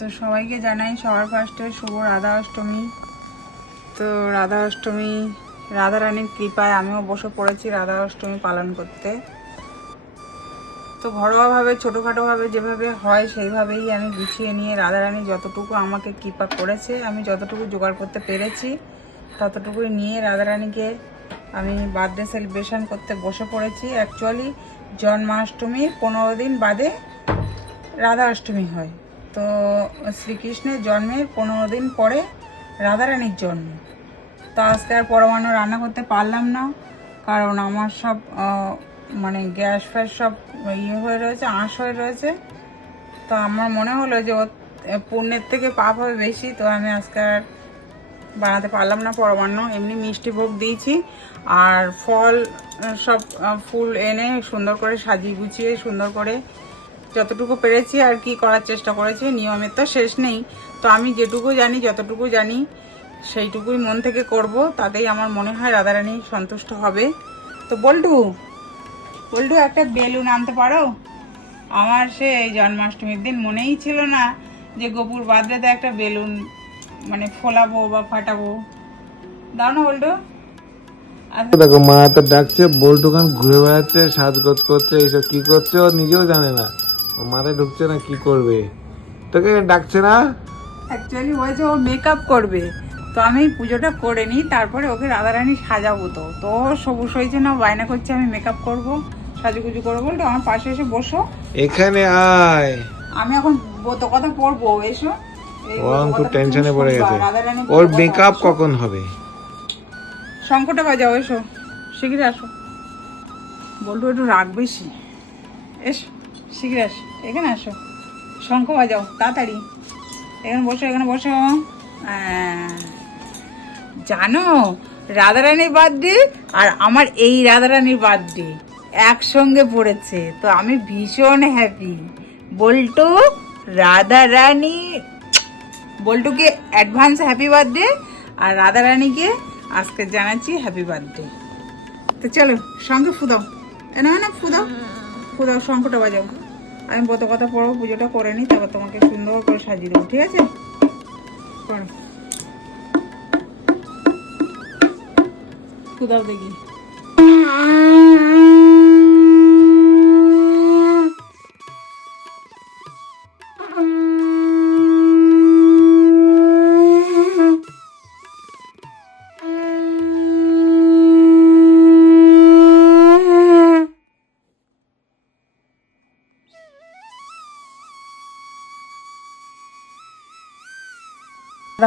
তো সবাইকে জানাই সবার ফার্স্টে শুভ রাধা অষ্টমী। তো রাধা অষ্টমী, রাধা রানীর কৃপায় আমিও বসে পড়েছি রাধা অষ্টমী পালন করতে। তো ঘরোয়াভাবে, ছোটোখাটোভাবে যেভাবে হয় সেইভাবেই আমি গুছিয়ে নিয়ে রাধারানী যতটুকু আমাকে কৃপা করেছে, আমি যতটুকু জোগাড় করতে পেরেছি, ততটুকুই নিয়ে রাধারানীকে আমি বার্থডে সেলিব্রেশন করতে বসে পড়েছি। অ্যাকচুয়ালি জন্মাষ্টমীর পনেরো দিন বাদে রাধা অষ্টমী হয়। তো শ্রীকৃষ্ণের জন্মের পনেরো দিন পরে রাধারানীর জন্ম। তো আজকে আর পরমাণু রান্না করতে পারলাম না, কারণ আমার সব মানে গ্যাস ফ্যাস সব ইয়ে হয়ে রয়েছে, আঁশ হয়ে রয়েছে। তো আমার মনে হলো যে ও পুণ্যের থেকে পাপ হবে বেশি, তো আমি আজকে আর বানাতে পারলাম না পরমান্ন এমনি মিষ্টি ভোগ দিয়েছি। আর ফল, সব ফুল এনে সুন্দর করে সাজিয়ে গুছিয়ে, সুন্দর করে যতটুকু পেরেছি আর কি করার চেষ্টা করেছি, নিয়মের তো শেষ নেই। তো আমি যেটুকু জানি, যতটুকু জানি, সেইটুকুই মন থেকে করব, তাতেই আমার মনে হয় রাধারানী সন্তুষ্ট হবে। তো বল্টু বল্টু, একটা বেলুন আনতে পারো? আমার সে এই জন্মাষ্টমীর দিন মনেই ছিল না যে গোপুর বার্থডেতে একটা বেলুন মানে ফোলাবো বা ফাটাবো। দাও না বল্টু। আচ্ছা। দেখো, মা তো ডাকছে বল দোকান ঘুরে বেড়াচ্ছে, সাজগোজ করছে এইসব কি করছে, ও নিজেও জানে না। ও মাথায় ঢুকছে না কি করবে? তোকে ডাকছে না? অ্যাকচুয়ালি হয়েছে ও মেকআপ করবে। তো আমি পুজোটা করে নিই তারপরে ওকে রাধারানী সাজাবো তো। তো সবুজ হয়েছে না বায়না করছে আমি মেকআপ করব সাজুগুজু করব বলতো আমার পাশে এসে বসো। এখানে আয়। আমি এখন ব্রত কথা পড়ব এসো। ও খুব টেনশনে পড়ে গেছে। ওর মেকআপ কখন হবে? শঙ্কটা বাজাও এসো। শিগগির আসো। বলব একটু রাগ বেশি। এসো। শিগগির আসো। এখানে আসো। শঙ্খ বাজাও, তাড়াতাড়ি। এখানে বসো এখানে বসো। জানো, রাধারানীর বার্থডে আর আমার এই রাধারানীর বার্থডে একসঙ্গে পড়েছে, তো আমি ভীষণ হ্যাপি বল্টু, রাধারানী, বল্টুকে অ্যাডভান্স হ্যাপি বার্থডে আর রাধারানীকে আজকে জানাচ্ছি হ্যাপি বার্থডে তো চলো সঙ্গে ফুদাও। না না ফুদাও। ফুদাও শঙ্খটা বাজাও আমি বত কথা পড়ো পুজোটা করে নিই তারপর তোমাকে সুন্দর করে সাজিয়ে দেবো ঠিক আছে করো ফুদাও দেখি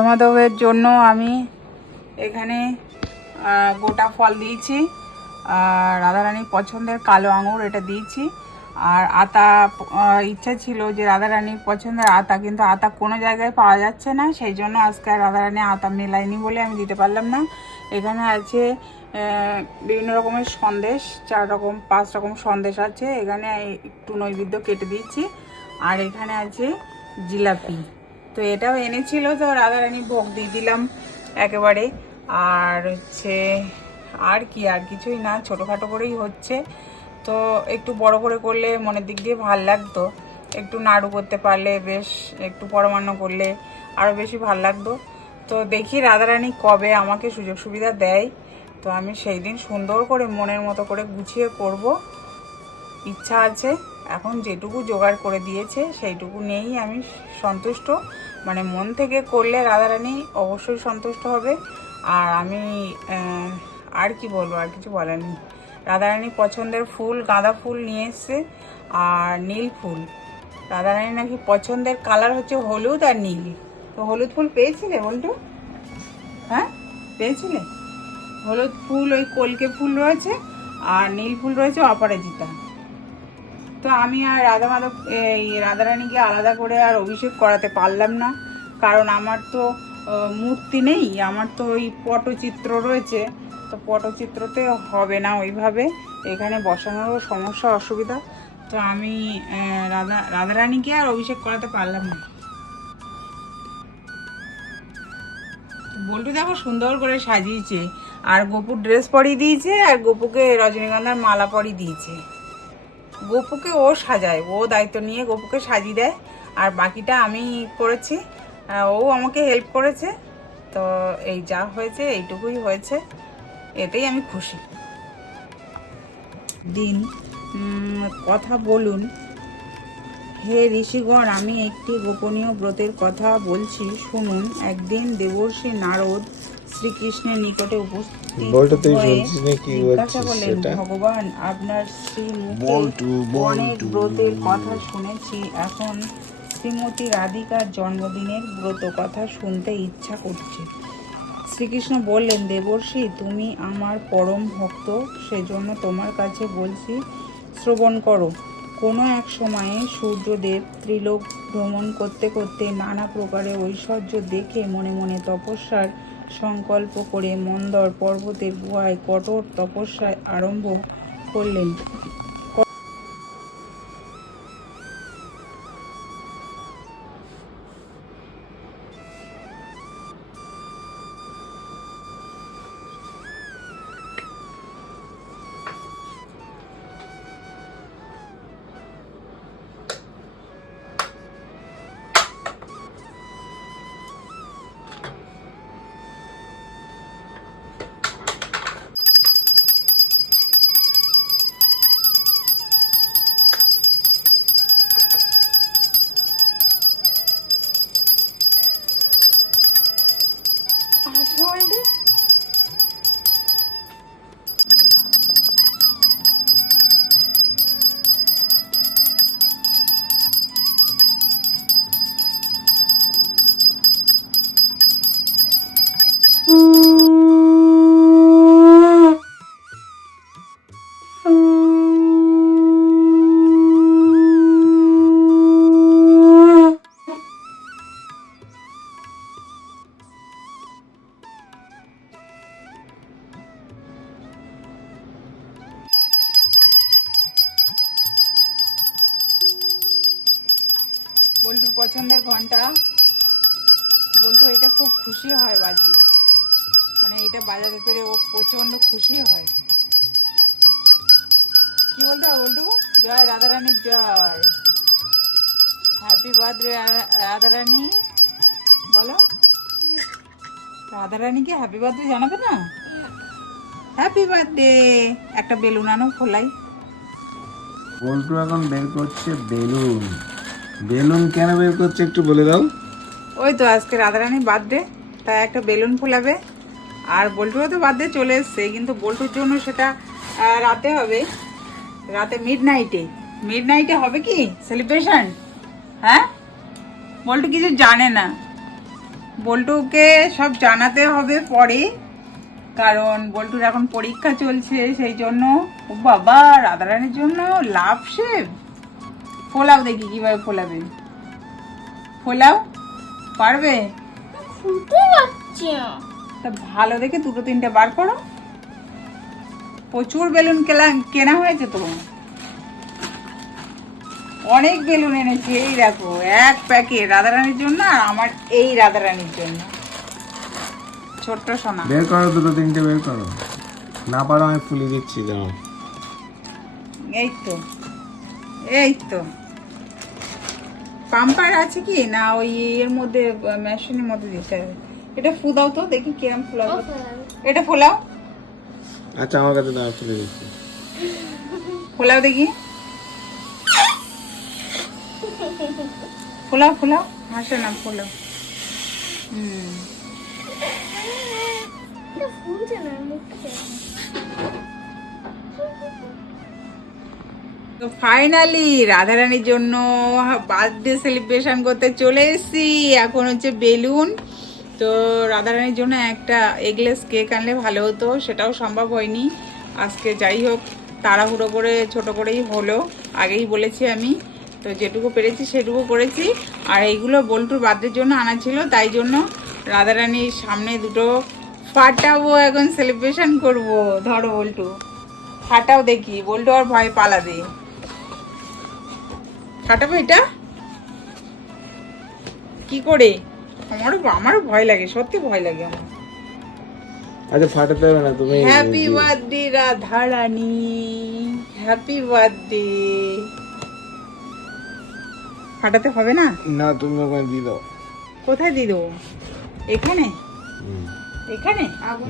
মাধবের জন্য আমি এখানে গোটা ফল দিয়েছি। আর রাধারানীর পছন্দের কালো আঙুর এটা দিয়েছি। আর আতা ইচ্ছা ছিল যে রাধারানীর পছন্দের আতা, কিন্তু আতা কোনো জায়গায় পাওয়া যাচ্ছে না। সেই জন্য আজকে রাধারানী আতা মেলায়নি বলে আমি দিতে পারলাম না। এখানে আছে বিভিন্ন রকমের সন্দেশ, চার রকম, পাঁচ রকম সন্দেশ আছে। এখানে একটু নৈবেদ্য কেটে দিচ্ছি আর এখানে আছে জিলাপি। তো এটাও এনেছিল তো রাধারানী ভোগ দিয়ে দিলাম একেবারে। আর হচ্ছে আর কি, আর কিছুই না, ছোটোখাটো করেই হচ্ছে। তো একটু বড় করে করলে মনের দিক দিয়ে ভালো লাগতো। একটু নাড়ু করতে পারলে বেশ, একটু পরমান্ন করলে আরও বেশি ভালো লাগতো। তো দেখি রাধারানী কবে আমাকে সুযোগ সুবিধা দেয়। তো আমি সেই দিন সুন্দর করে মনের মতো করে গুছিয়ে করব। ইচ্ছা আছে। এখন যেটুকু জোগাড় করে দিয়েছে, সেইটুকু নিয়েই আমি সন্তুষ্ট। মানে মন থেকে করলে রাধারানী অবশ্যই সন্তুষ্ট হবে। আর আমি আর কি বলব, আর কিছু বলার নেই। রাধারানী পছন্দের ফুল, গাঁদা ফুল নিয়ে এসছে, আর নীল ফুল। রাধারানী নাকি পছন্দের কালার হচ্ছে হলুদ আর নীল। তো হলুদ ফুল পেয়েছিলে, বলটু? হ্যাঁ? পেয়েছিলে? হলুদ ফুল, ওই কলকে ফুল রয়েছে, আর নীল ফুল রয়েছে অপরাজিতা। তো আমি আর রাধা মাধব, এই রাধারানীকে আলাদা করে আর অভিষেক করাতে পারলাম না। কারণ আমার তো মূর্তি নেই, আমার তো ওই পটচিত্র রয়েছে। তো পটচিত্রতে হবে না ওইভাবে, এখানে বসানোরও সমস্যা, অসুবিধা। তো আমি রাধা, রাধারানীকে আর অভিষেক করাতে পারলাম না। বল্টু দেখো সুন্দর করে সাজিয়েছে, আর গোপুর ড্রেস পরিয়ে দিয়েছে, আর গোপুকে রজনীগন্ধার মালা পরিয়ে দিয়েছে। গোপুকে ও সাজায়। ও দায়িত্ব নিয়ে গোপুকে সাজিয়ে দেয়। আর বাকিটা আমি করেছি। ও আমাকে হেল্প করেছে। তো এই যা হয়েছে, এইটুকুই হয়েছে। এতেই আমি খুশি। দিন কথা বলুন। হে ঋষিগণ, আমি একটি গোপনীয় ব্রতের কথা বলছি। শুনুন, একদিন দেবর্ষি নারদ শ্রীকৃষ্ণের নিকটে উপস্থিত জিজ্ঞাসা করলেন ভগবান আপনার অনেক ব্রতের কথা শুনেছি। এখন শ্রীমতী রাধিকার জন্মদিনের ব্রত কথা শুনতে ইচ্ছা করছে। শ্রীকৃষ্ণ বললেন দেবর্ষি তুমি আমার পরম ভক্ত সেজন্য তোমার কাছে বলছি শ্রবণ করো। কোনো এক সময়ে সূর্যদেব ত্রিলোক ভ্রমণ করতে করতে নানা প্রকারে ঐশ্বর্য দেখে মনে মনে তপস্যার সংকল্প করে মন্দর পর্বতের গুহায় কঠোর তপস্যায় আরম্ভ করলেন। বল্টুর পছন্দের ঘণ্টা। বল্টু এটা খুব খুশি হয় বাজিয়ে। মানে এটা বাজাতে পেরে ও প্রচণ্ড খুশি হয়। কি বলতে হবে বল্টু জয় রাধারানীর জয়। Happy birthday Radharani. বলো। রাধারানীকে হ্যাপি বার্থডে জানাবে না? হ্যাপি বার্থডে একটা বেলুন আনো খোলাই। বল্টু এখন বের করছে বেলুন। বেলুন কেন বের করছে একটু বলে দাও। ওই তো আজকে রাধারানীর বার্থডে তাই একটা বেলুন ফোলাবে আর বল্টুরও তো বাদ দিয়ে চলে এসছে, কিন্তু বল্টুর জন্য সেটা রাতে হবে। রাতে মিড নাইটে মিড নাইটে হবে কি? সেলিব্রেশন হ্যাঁ? বল্টু কিছু জানে না। বল্টুকে সব জানাতে হবে পরে, কারণ বল্টুর এখন পরীক্ষা চলছে, সেই জন্য, ও বাবা, রাধারানীর জন্য লাভ শেভ ফোলাও দেখি কীভাবে ফোলাবে। ফোলাও? পারবে? তা ভালো দেখে দুটো তিনটে বার করো। প্রচুর বেলুন কেলা কেনা হয়েছে তো। অনেক বেলুন এনেছি এই দেখো এক প্যাকেট রাধারানীর জন্য আর আমার এই রাধারানীর জন্য। ছোট্ট সোনা। বের করো দুটো তিনটে বের করো। না পারো আমি ফুলি দিচ্ছি দাও। এই তো এই তো। পাম্পার আছে কি? না ওই এর মধ্যে মেশিনের মধ্যে দিতে হবে। এটা ফুদাও তো দেখি কিরম ফুলাও এটা ফোলাও। আচ্ছা আমার কাছে দাও ফুলি দিচ্ছি ফোলাও দেখি। ফোলাও ফোলাও। হাসে না ফোলাও। হুম। তো ফাইনালি রাধারানীর জন্য বার্থডে সেলিব্রেশন করতে চলে এসেছি। এখন হচ্ছে বেলুন। তো রাধারানীর জন্য একটা এগলেস কেক আনলে ভালো হতো, সেটাও সম্ভব হয়নি। আজকে যাই হোক, তাড়াহুড়ো করে, ছোট করেই হলো। আগেই বলেছি আমি, তো যেটুকু পেরেছি সেটুকু করেছি। আর এইগুলো বল্টুর বার্থডের জন্য আনা ছিল, তাই জন্য রাধারানীর সামনে দুটো ফাটাবো এখন সেলিব্রেশন করব। ধরো বল্টু, ফাটাও দেখি, বল্টু আর ভয় পালাবে। ফাটাবো এটা? কি করে? আমারও আমারও ভয় লাগে সত্যি ভয় লাগে আমার। আচ্ছা ফাটাতে হবে না তুমি happy birthday Radha Rani happy birthday ফাটাতে হবে না? না তুমি ওখানে দিয়ে দাও। কোথায় দিয়ে দেবো? এখানে? এখানে? আগুন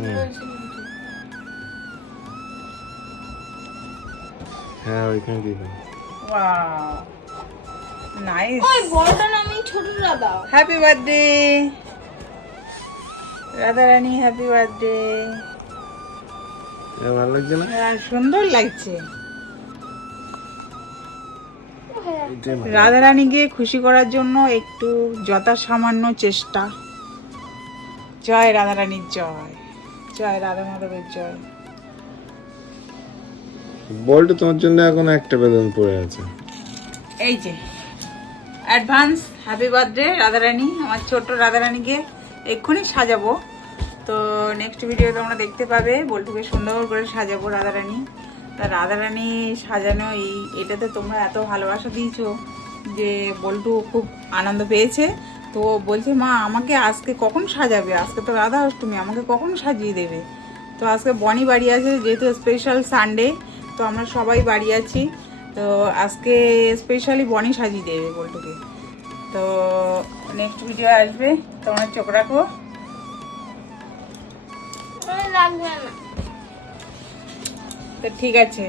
হ্যাঁ ওইখানে দিয়ে দাও। ওয়াও নাইস ওই বড়টা happy birthday Radha. Rani happy birthday এটা ভালো লাগছে না? সুন্দর লাগছে। রাধা রানীকে খুশি করার জন্য একটু যথাসামান্য চেষ্টা। জয় রাধা রানীর জয়। জয় রাধা মাধবের জয়। বলটা তোমার জন্য এখন একটা বেদন পড়ে আছে। এই যে। অ্যাডভান্স হ্যাপি বার্থডে রাধারানী, আমার ছোট্ট রাধারানীকে এক্ষুনি সাজাবো। তো নেক্সট ভিডিও তোমরা দেখতে পাবে, বল্টুকে সুন্দর করে সাজাবো রাধারানী। তা রাধারানী সাজানো এই, এটাতে তোমরা এত ভালোবাসা দিয়েছ যে বল্টু খুব আনন্দ পেয়েছে। তো বলছে, মা, আমাকে আজকে কখন সাজাবে? আজকে তো রাধা অষ্টমী, আমাকে কখন সাজিয়ে দেবে? তো আজকে বনি বাড়ি আছে, যেহেতু স্পেশাল সানডে তো আমরা সবাই বাড়ি আছি। তো আজকে স্পেশালি বনি সাজিয়ে দেবে বলটুকে। তো নেক্সট ভিডিও আসবে তোমার চোখ রাখো। তো ঠিক আছে।